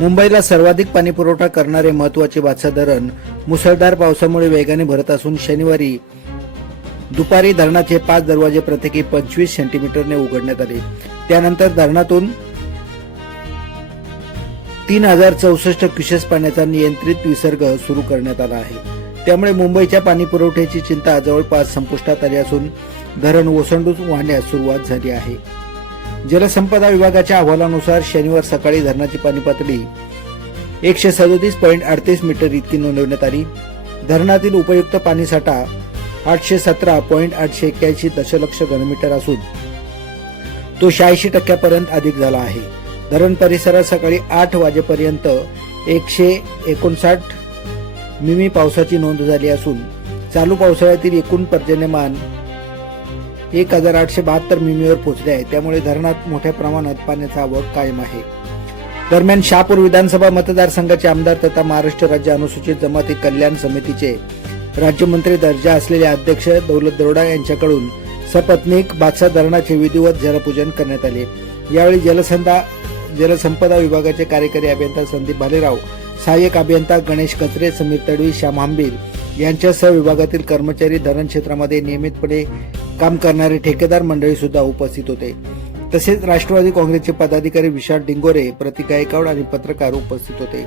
मुंबईला सर्वाधिक पाणी पुरवठा करणारे महत्त्वाचे भातसा धरण मुसळधार पावसामुळे वेगाने भरत असून शनिवारी दुपारी धरणाचे 5 दरवाजे प्रत्येकी 25 सेंटीमीटरने उघडण्यात आले। त्यानंतर धरणातून 3064 क्युसेस पाण्याचा नियंत्रित विसर्ग सुरू करण्यात आला आहे। त्यामुळे मुंबईच्या पाणी पुरवठ्याची चिंता जवळपास संपुष्टात आली असून धरण ओसंडून वाहण्यास सुरुवात झाली आहे। जलसंपदा विभागाच्या अहवालानुसार शनिवार सकाळी धरणाची पाणी पातळी 137.38 मीटर इतकी नोंदवण्यात आली। धरणातील उपयुक्त पाणीसाठा 817.881 दशलक्ष घनमीटर असून तो 86% अधिक झाला आहे। धरण परिसरात सकाळी 8 वाजेपर्यंत 159 मिमी पावसाची नोंद झाली असून चालू पावसाळ्यातील एकूण पर्जन्यमान 1872 मिमीवर पोहोचले आहे। त्यामुळे धरणात मोठ्या प्रमाणात पाण्याचा आवक कायम आहे। दरम्यान शहापूर विधानसभा मतदारसंघाचे आमदार तथा महाराष्ट्र राज्य अनुसूचित जमाती कल्याण समितीचे राज्यमंत्री दर्जा असलेले अध्यक्ष दौलत दरोडा यांच्याकडून सपत्नीक भातसा धरणाचे विधिवत जलपूजन करण्यात आले। यावेळी जलसंपदा विभागाचे कार्यकारी अभियंता संदीप भालेराव, सहाय्यक अभियंता गणेश कचरे, समीर तडवी, श्याम हांबील यांच्यासह विभागातील कर्मचारी, धरण क्षेत्रामध्ये नियमितपणे काम करणारे ठेकेदार मंडळी सुद्धा उपस्थित होते। तसेच राष्ट्रवादी काँग्रेसचे पदाधिकारी विशाल डिंगोरे, प्रतीक गायकवाड आणि पत्रकार उपस्थित होते।